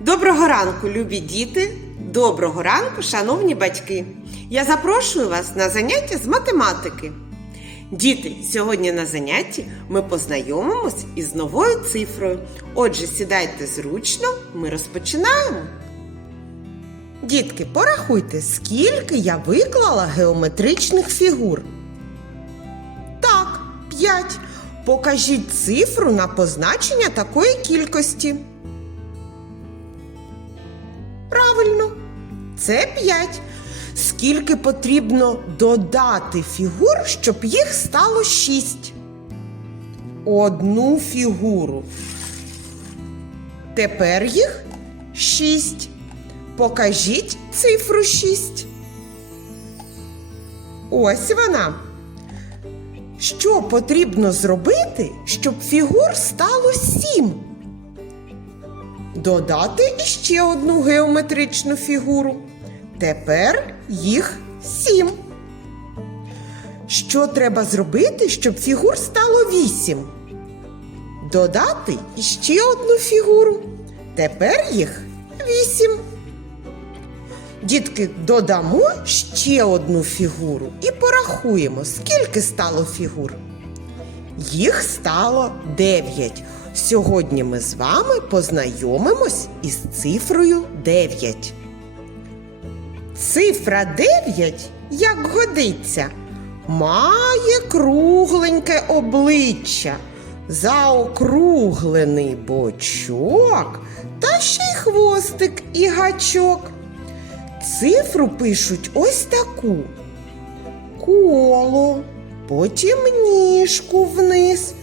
Доброго ранку, любі діти! Доброго ранку, шановні батьки! Я запрошую вас на заняття з математики. Діти, сьогодні на занятті ми познайомимось із новою цифрою. Отже, сідайте зручно, ми розпочинаємо. Дітки, порахуйте, скільки я виклала геометричних фігур. Так, 5. Покажіть цифру на позначення такої кількості. Правильно, це 5. Скільки потрібно додати фігур, щоб їх стало 6? Одну фігуру. Тепер їх 6. Покажіть цифру 6. Ось вона. Що потрібно зробити, щоб фігур стало 7? Додати іще одну геометричну фігуру. Тепер їх сім. Що треба зробити, щоб фігур стало вісім? Додати іще одну фігуру. Тепер їх вісім. Дітки, додамо ще одну фігуру і порахуємо, скільки стало фігур. Їх стало 9. Сьогодні ми з вами познайомимось із цифрою 9. Цифра 9, як годиться, має кругленьке обличчя, заокруглений бочок та ще й хвостик і гачок. Цифру пишуть ось таку коло, потім ніжку вниз.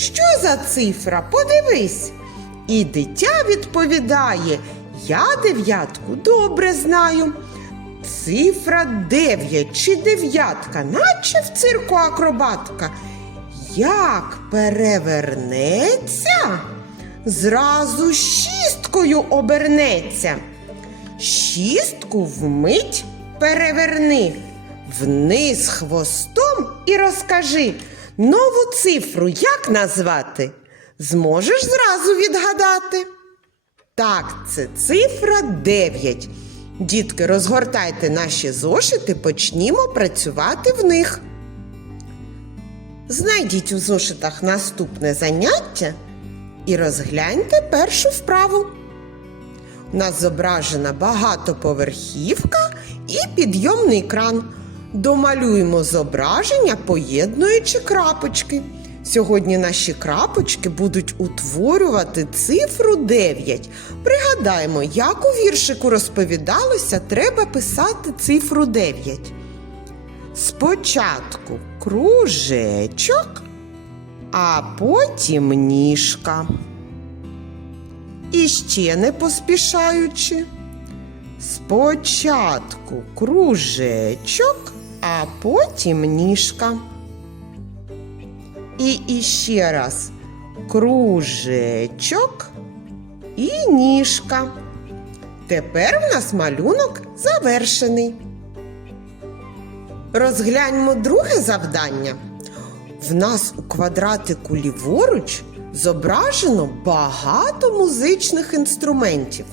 Що за цифра? Подивись. І дитя відповідає: Я дев'ятку добре знаю. Цифра дев'ять чи дев'ятка, наче в цирку акробатка. Як перевернеться, зразу шісткою обернеться. Шістку вмить переверни, вниз хвостом і розкажи нову цифру як назвати? Зможеш зразу відгадати? Так, це цифра 9. Дітки, розгортайте наші зошити, почнімо працювати в них. Знайдіть у зошитах наступне заняття і розгляньте першу вправу. У нас зображена багатоповерхівка і підйомний кран. Домалюємо зображення, поєднуючи крапочки. Сьогодні наші крапочки будуть утворювати цифру 9. Пригадаємо, як у віршику розповідалося, треба писати цифру 9. Спочатку кружечок, а потім ніжка. І ще не поспішаючи. Спочатку кружечок, а потім ніжка. І іще раз кружечок і ніжка. Тепер в нас малюнок завершений. Розгляньмо друге завдання. В нас у квадратику ліворуч зображено багато музичних інструментів.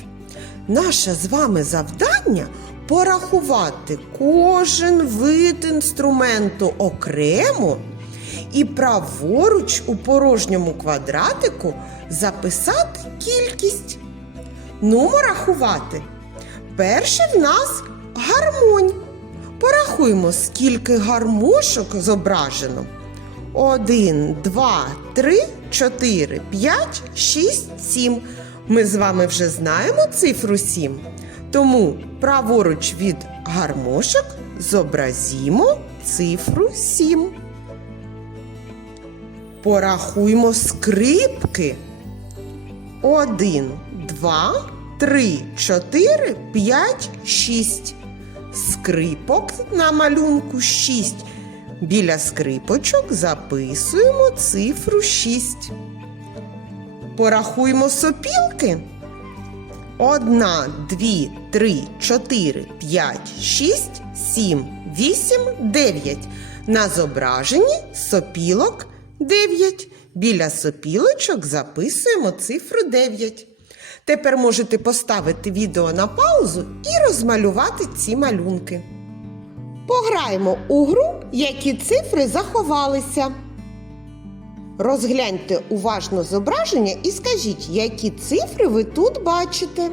Наше з вами завдання порахувати кожен вид інструменту окремо і праворуч у порожньому квадратику записати кількість. Нумо рахувати. Перший в нас гармонь. Порахуємо, скільки гармошок зображено. Один, два, три, чотири, п'ять, шість, сім. Ми з вами вже знаємо цифру сім. Тому праворуч від гармошок зобразімо цифру сім. Порахуймо скрипки. Один, два, три, чотири, п'ять, шість. Скрипок на малюнку шість. Біля скрипочок записуємо цифру 6. Порахуємо сопілки. Одна, дві, три, чотири, п'ять, шість, сім, вісім, дев'ять. На зображенні сопілок 9. Біля сопілочок записуємо цифру 9. Тепер можете поставити відео на паузу і розмалювати ці малюнки. Пограємо у гру, які цифри заховалися. Розгляньте уважно зображення і скажіть, які цифри ви тут бачите.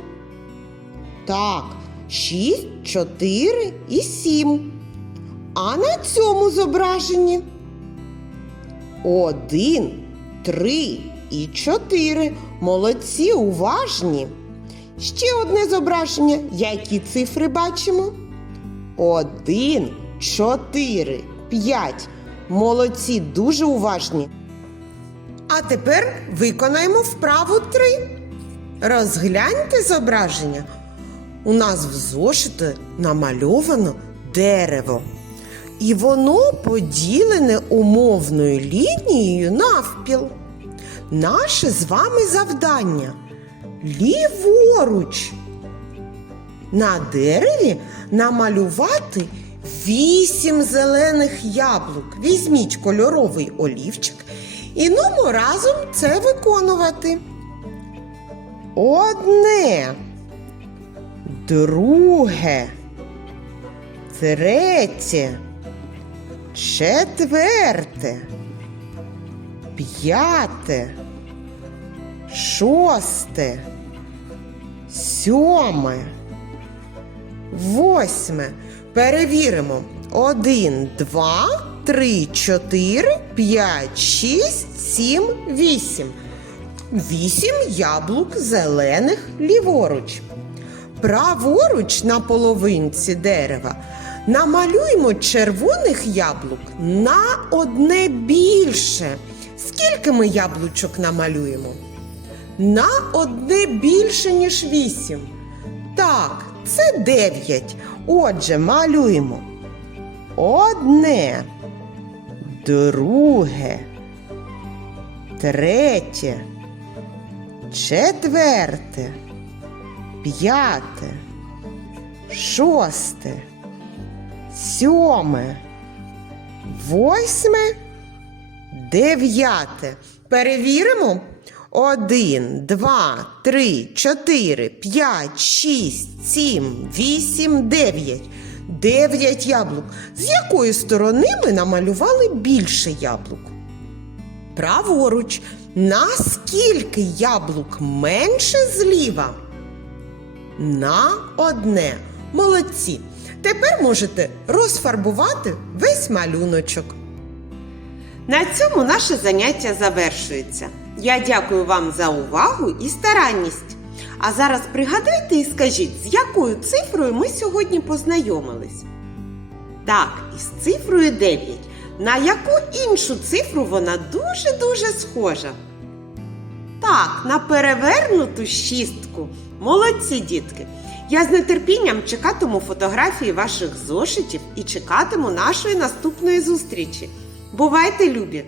Так, 6, 4 і 7. А на цьому зображенні 1, 3 і 4. Молодці, уважні. Ще одне зображення. Які цифри бачимо? 1, 4, 5. Молодці, дуже уважні. А тепер виконаємо вправу 3. Розгляньте зображення. У нас в зошиті намальовано дерево. І воно поділене умовною лінією навпіл. Наше з вами завдання ліворуч. На дереві намалювати вісім зелених яблук. Візьміть кольоровий олівчик і нумо разом це виконувати. Одне, друге, третє, четверте, п'яте, шосте, сьоме, восьме. Перевіримо. Один, два, три, чотири, п'ять, шість, сім, вісім. Вісім яблук зелених ліворуч. Праворуч на половинці дерева намалюємо червоних яблук на одне більше. Скільки ми яблучок намалюємо? На одне більше, ніж вісім. Так, це дев'ять. Отже, малюємо. Одне, друге, третє, четверте, п'яте, шосте, сьоме, восьме, дев'яте. Перевіримо. Один, два, три, чотири, п'ять, шість, сім, вісім, дев'ять. Дев'ять яблук. З якої сторони ми намалювали більше яблук? Праворуч. Наскільки яблук менше зліва? На одне. Молодці. Тепер можете розфарбувати весь малюночок. На цьому наше заняття завершується. Я дякую вам за увагу і старанність. А зараз пригадайте і скажіть, з якою цифрою ми сьогодні познайомились? Так, із цифрою 9. На яку іншу цифру вона дуже-дуже схожа? Так, на перевернуту шістку. Молодці, дітки! Я з нетерпінням чекатиму фотографії ваших зошитів і чекатиму нашої наступної зустрічі. Бувайте, любі!